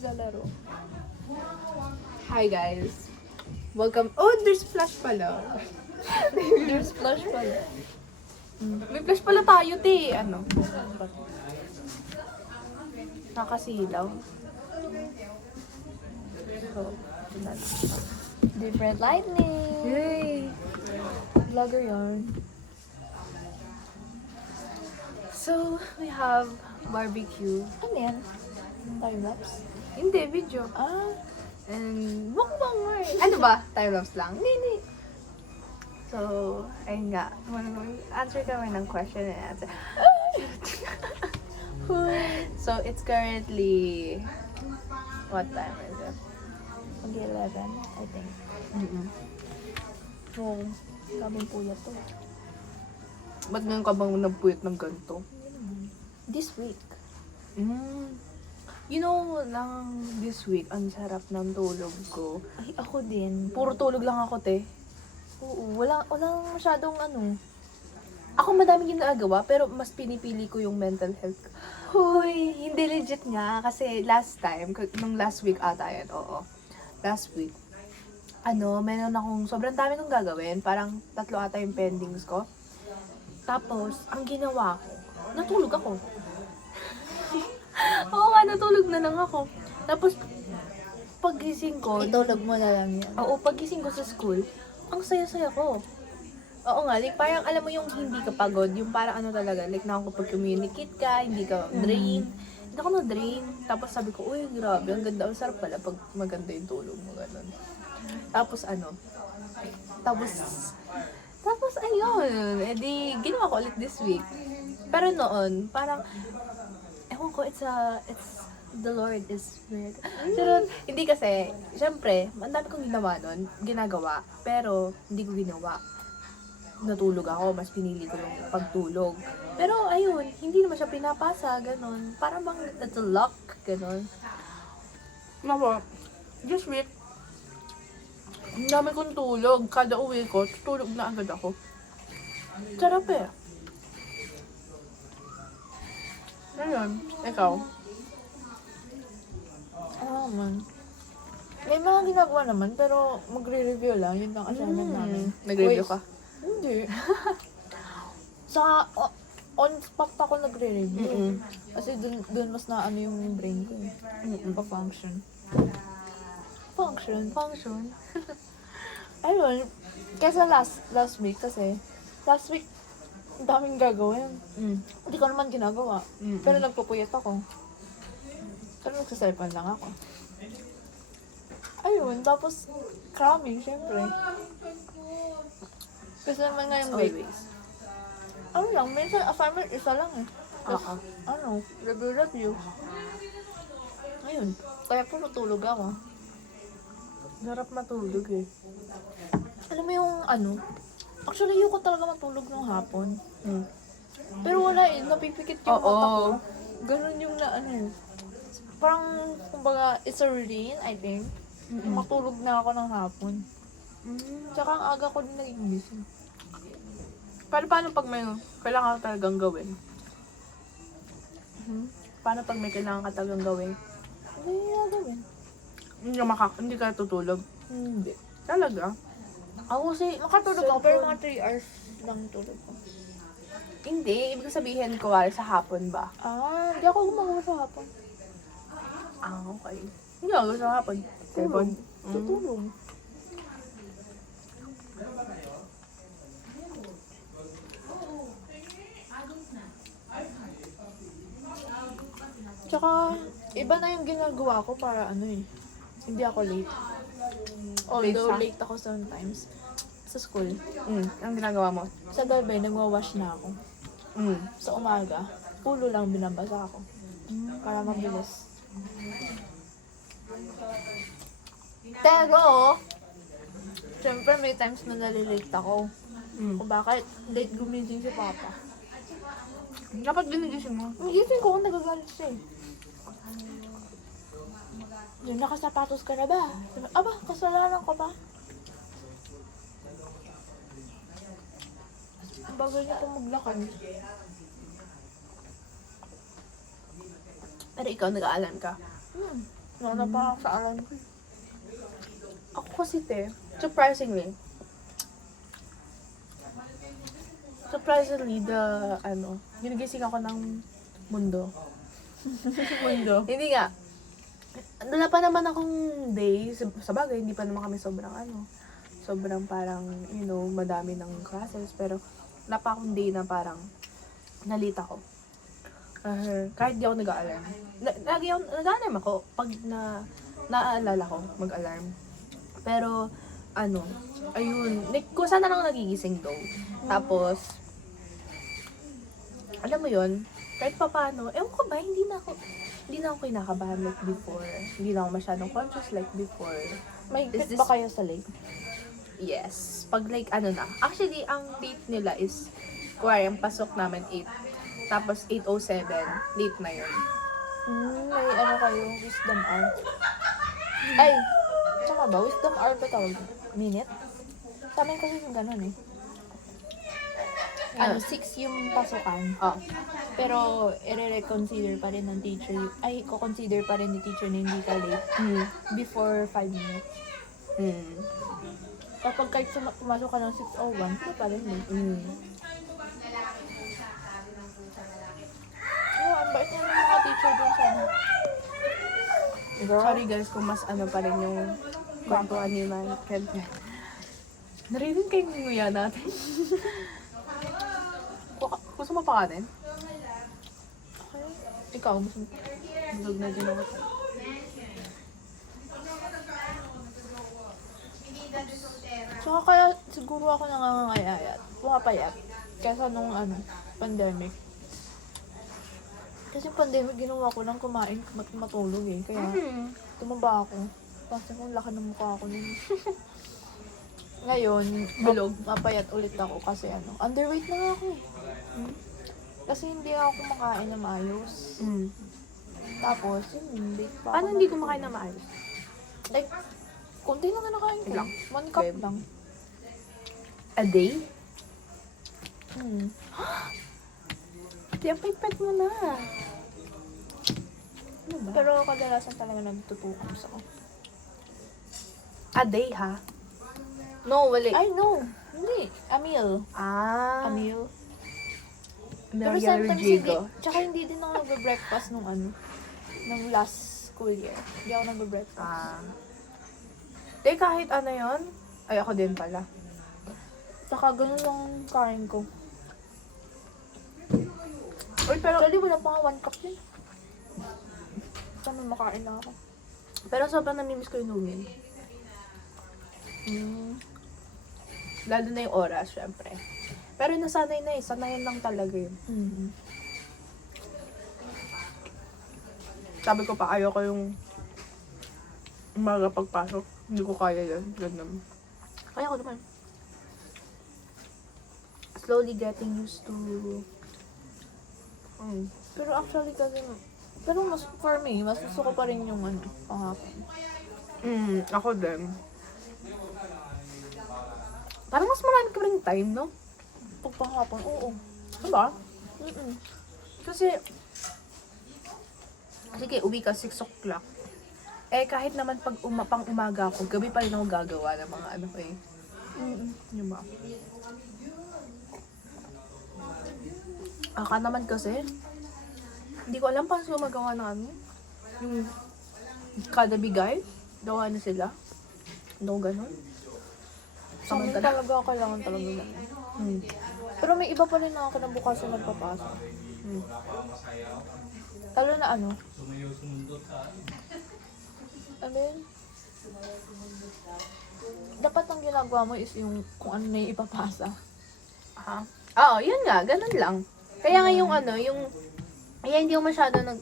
naglalaro. Hi guys. Welcome. Oh, there's flash pala. There's flash pala. May flash pala tayo, te. Ano? Nakasilaw. So, wala na. Different lightning. Yay! Vlogger yarn. So, we have barbecue. Ano yan? Time-lapse? Hindi, video. Ah, And mukbang mo eh. Ano ba? Time-lapse lang? Hindi. So, ayun nga. Answer kami ng question and answer. So, it's currently... What time is it? mag-11, I think. So, Kaming puyat to. ba't ngayon ka bang nagpuyat ng ganito? This week. You know, lang this week, ang sarap ng tulog ko. Ay, ako din. Puro tulog lang ako, te. Oo, walang masyadong ano. Ako madaming ginagawa, pero mas pinipili ko yung mental health ko. Hoy, hindi legit nga. Kasi last time, nung last week ata yan, oo. Last week, meron akong sobrang dami nung gagawin. Parang 3 ata yung pendings ko. Tapos, ang ginawa ko, natulog ako. Oo nga, natulog na lang ako. Tapos, pagising ko, Itulog mo na lang yan. oo, pagising ko sa school, ang saya-saya ko. Oo nga, like parang alam mo yung hindi ka pagod, yung parang ano talaga, like nakakapag-communicate ka, hindi ka drain. Hindi ako na-drain. Tapos sabi ko, uy, grabe, ang ganda, ang sarap pala pag maganda yung tulog mo, gano'n. Tapos tapos ayun, edi ginawa ko ulit this week. Pero noon, parang, ewan ko, it's the Lord is weird. Pero, hindi kasi, syempre, ang dami kong ginagawa, pero hindi ko ginawa. Natulog ako, mas pinili ko yung pagtulog. Pero, ayun, hindi naman siya pinapasa, ganon. Parang bang, it's a luck, ganon. Nawa, this week, ang dami kong tulog. Kada uwi ko, tutulog na agad ako. Sarap eh. Ayun, ikaw. Man. May mga ginagawa naman, pero magre-review lang. Yun lang assignment namin. Nag-review Wait. ka? Hindi. On spot ako nagre-review. Kasi dun mas naano yung brain ko eh. Pa-function. Function. Ayun. Kesa last week kasi, last week, ang daming gagawin. Hindi ko naman ginagawa. Pero nagpupuyat ako. Pero nagsaselfon lang ako. Ayun, tapos cramming, syempre. Kasi naman ngayong week, Always. ano lang, minsan assignment isa lang eh. Tapos, Oo. review. Ayun, kaya puro tulog ako. Sarap matulog eh. Alam mo yung actually ayoko talaga matulog ng hapon. Pero wala eh, napipikit yung Oo. mata ko. Ganun yung eh. Parang, kumbaga, it's a routine, I think. Matulog na ako ng hapon. Tsaka ang aga ko din naging gising. Paano pag may kailangan ka talagang gawin? Paano pag may kailangan ka talagang gawin? Ano yung gagawin? Hindi ka tutulog? Hindi. Talaga? Ako kasi, makatulog ako, pero mga 3 hours lang tulog ko. Hindi. Ibig sabihin, kuwari sa hapon ba? Hindi ako gumagawa sa hapon. Okay. Hindi ako sa hapon. Cellphone? Tutulog. Tsaka, iba na yung ginagawa ko para hindi ako late. Although Late late ako sometimes sa school. Ang ginagawa mo? Sa gabi, nagwa-wash na ako. Sa umaga, ulo lang binabasa ako. Para mabilis. Pero, syempre may times na nalilate ako. Kung bakit late gumising si Papa. Dapat ginigising mo. Gising ko kung nagagalit siya eh. Yun, nakasapatos ka na ba? Sabi, aba, kasalanan ko ba? Ang bagal niya pong maglakad. Pero ikaw, nag-aalam ka. Nauna pa ako sa alarm ko. Ako kasi, surprisingly, ginigising ako ng mundo. Mundo. Hindi nga. Wala pa naman akong day, sa bagay, hindi pa naman kami sobrang parang, madami ng classes, pero wala pa akong day na parang nalita ko. Kahit di ako nag-alarm. Lagi ako, nag-alarm ako pag naaalala ko mag-alarm. Pero, ayun, kusa na lang nagigising daw. Tapos, alam mo yun, kahit pa paano, ewan ko ba, hindi na ako kinakabahan like before. Hindi na ako masyadong conscious like before. May Is higit this- ba kayo sa lake? Yes. Pag like, na. Actually, ang date nila is, ang pasok namin 8. Tapos 8:07, late na yun. May ano kayo, wisdom hour. Ay, tama ba? Wisdom hour ba tawag? Minute? Sa amin kasi yung ganun eh. 6 yung pasukan. Oh. Pero, i-reconsider pa rin ng teacher. Ay, ko-consider pa rin ni teacher na hindi ka late. Before 5 minutes. Kapag kahit pumasok ka ng 6:01, hindi pa rin late. Ang bait niya ng mga teacher dun sa ano. Sorry guys kung mas pa rin yung kwentuhan ni Man. Narinig kayong nguya natin. Gusto mo pa kanin? Okay. Ikaw, gusto mo? Bulog na din ako. Tsaka kaya siguro ako nangangayayat, pumapayat, kaysa nung pandemic. Kasi pandemic ginawa ko lang kumain, matulog eh. Kaya tumaba ako. Kasi kung laki ng mukha ako nun. Ngayon, Bulog. mapayat ulit ako kasi underweight na nga ako eh. Kasi hindi ako kumakain na maayos. Tapos, late pa ako. Paano hindi kumakain na maayos? Like, konti lang na nakain ko. Ilang? 1 cup Babe. lang. A day? Hmm. Kaya pipet mo na. Ano ba? Pero kadalasan talaga nagtutukos ako. A day, ha? No, wali. Ay, no. Hindi. A meal. Ah. A meal. Pero Amelia sometimes hindi. Rodrigo. Tsaka hindi din ako nagbe-breakfast nung nung last school year. Hindi ako nagbe-breakfast. Ah. Di kahit yun. Ay, ako din pala. Tsaka ganun lang kain ko. Uy, pero Actually, wala pa nga 1 cup yun. Sana makain na ako. sobrang namimiss ko yung Lumin. Lalo na yung oras, syempre. Pero nasanay na sanayan lang talaga yun. Sabi ko pa, ayoko yung umaga pagpasok. Hindi ko kaya yun. Ganun. Kaya ko naman. Slowly getting used to... Pero actually kasi, pero mas, for me, mas gusto ko pa rin yung panghapon. Ako din. Parang mas marami ka rin time, no? Pag panghapon, oo. Diba? Mm-mm. Kasi, sige, uwi ka 6 o'clock. Eh, kahit naman pag pang umaga ako, gabi pa rin ako gagawa ng mga Diba? Aka naman kasi, hindi ko alam paano sila magawa ng yung kada bigay, gawa na sila. No, ganun. Sa amin talaga, kailangan talaga lang. Pero may iba pa rin na kinabukasan nagpapasok. Lalo na ano yun? Dapat ang ginagawa mo is yung kung ano na yung ipapasa. Oo, yun nga, ganun lang. Kaya nga yung kaya hindi ko masyado hindi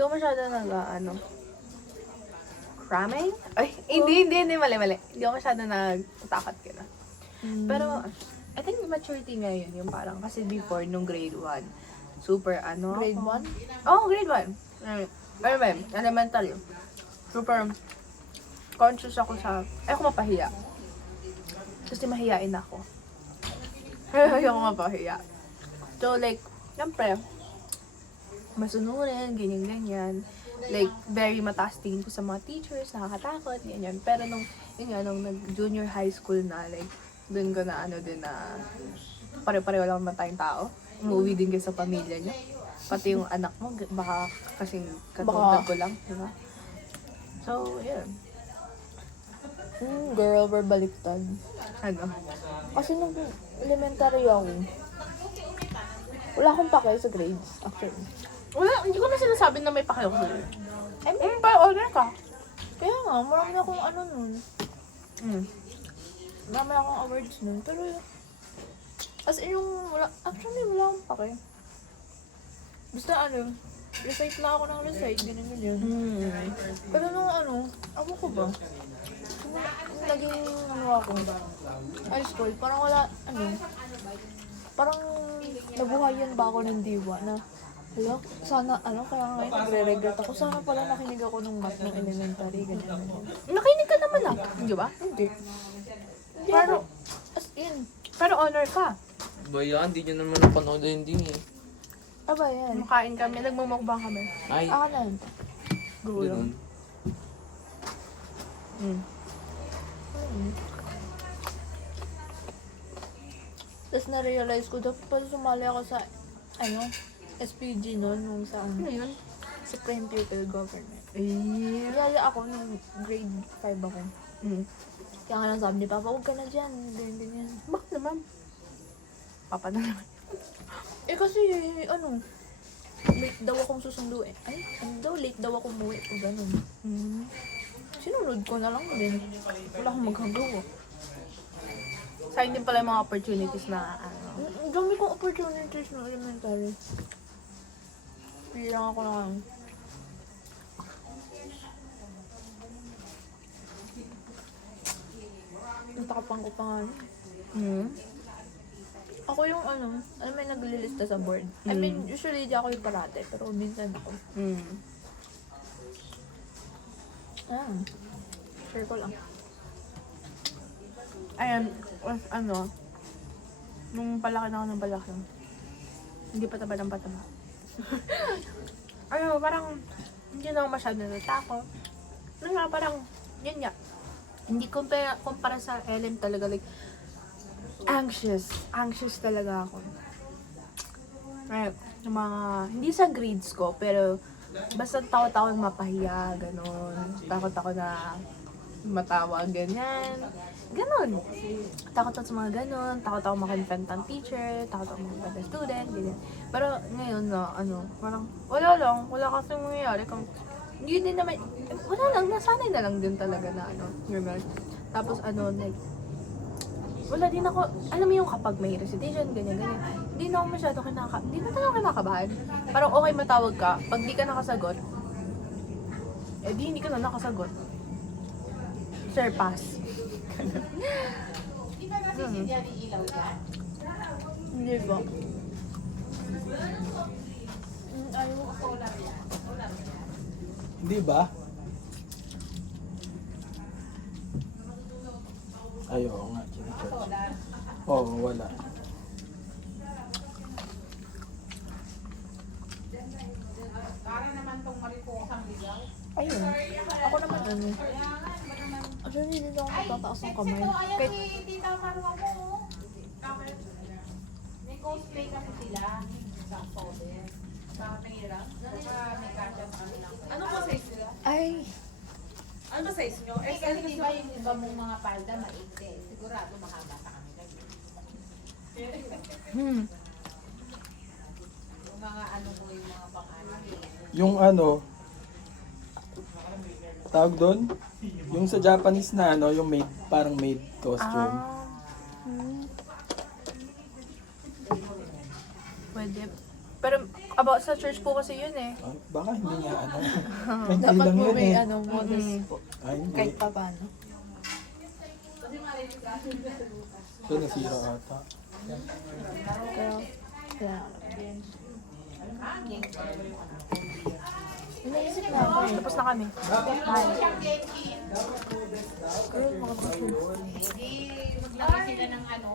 ko masyado cramming? Ay, hindi, mali. Hindi ko masyado nagtatakot ka na. Pero, I think maturity ngayon, yung parang, kasi before, nung grade 1, super Grade 1? Oo, grade 1. Ano ba yun? Elementary. Super conscious ako ayoko mapahiya. Kasi mahiyain ako. Ayoko mapahiya. So, like, syempre, masunurin, ganyan-ganyan. Like, very mataas tingin ko sa mga teachers, nakakatakot, ganyan. Pero yun nga, nung nag-junior high school na, like, dun ko na din na pare-pareho lang naman tayong tao. Umuwi din kayo sa pamilya niyo. Pati yung anak mo, baka kasing katulad ko lang, di ba? So, yun. Girl, we're baliktad. Ano? Kasi nung elementary ako, wala akong pake sa grades, actually. Wala, hindi ko na sinasabi na may pakialam ko. I mean, pa-order ka. Kaya nga, marami akong ano nun. Mm. Marami akong awards nun. Pero, as in yung, actually, wala akong pake. Basta ano, recite na ako ng recite, ganyan. Mm. Pero nung ako ko ba? Nung naging, ako, high school, parang wala, parang nabuhayan ba ako ng diwa na, sana, kaya ngayon nagre-regret ako. Sana pala nakinig ako ng math ng elementary, ganyan. Nakinig ka naman lang, di ba? Hindi. Pero, As in, pero honor ka. Ba yan, di nyo naman napanood yung ending eh. aba yan. Makain kami, nagmumukbang kami. Ay, Akanan. ganun. Mm. Tapos na-realize ko, dapat pala sumali ako sa, SPG noon, nung sa, Ano yun? Supreme Pupil Government. Eh. Nilala ako nung grade 5 ako. Mm. Kaya nga lang sabi ni Papa, huwag ka na dyan. Hindi yan. Bakit naman? Papa na naman. Eh kasi, late daw akong susunduin. Late daw ako umuwi o ganun. Mm. Sinunod ko na lang din. Wala akong magagawa. Sayang din pala yung mga opportunities na Ang dami kong opportunities ng elementary. Pilang ako lang. Natakapang ko pa nga. Mm. Ako yung alam mo yung naglilista sa board. I mean, usually di ako yung parate, pero minsan ako. Mm. Share ko lang. Ayan, nung palaki na ako ng palaki, hindi pataba ng pataba. Parang, hindi na ako masyado natakot. Parang, yun nga. Hindi kumpara sa LM talaga, like, anxious talaga ako. Yung mga, hindi sa grades ko, pero, basta takot ako mapahiya, ganon. Takot ako na matawa, ganyan. Ganon. Takot ako sa mga ganon. Takot ako makonfront ang teacher. Takot ako makonfront ang student, ganyan. Pero ngayon na, parang, wala kasi mangyayari. Hindi din naman, wala lang, nasanay na lang din talaga na, ganun. Tapos, like, wala din ako, alam mo yung kapag may recitation, ganyan. Hindi na ako masyado hindi na talaga kinakabahan. Parang okay matawag ka, pag di ka nakasagot, di hindi ka na nakasagot. Sir, pass. Hindi ba? Ayaw. Hindi ba? Ayaw nga, chine-charge. Oo, wala. Ayun. Ako naman actually, hindi na ako magtataas ng kamay. Kahit, Tita Marwa mo. May cosplay kasi sila sa October. Bakit nangyayarap? Baka may catch-up kami lang. Ano po size nila? ay, Ano ba size nyo? Eh, kasi di ba yung iba mong mga palda maigte? Sigurado mahaba pa kami. Yung mga ano po yung mga pang-ano. Yung tawag doon? Yung sa Japanese na yung maid, parang maid costume. Pwede. Pero, about sa church po kasi yun eh. Ah, baka hindi nga Mental dapat lang mo yun may eh. modest po. Ay, hindi. Kahit pa paano. Ito nasira ata. Pero, kaya, Inaisip na ako eh. Tapos na kami. Girl, mga Hindi, maglagay sila ng ano,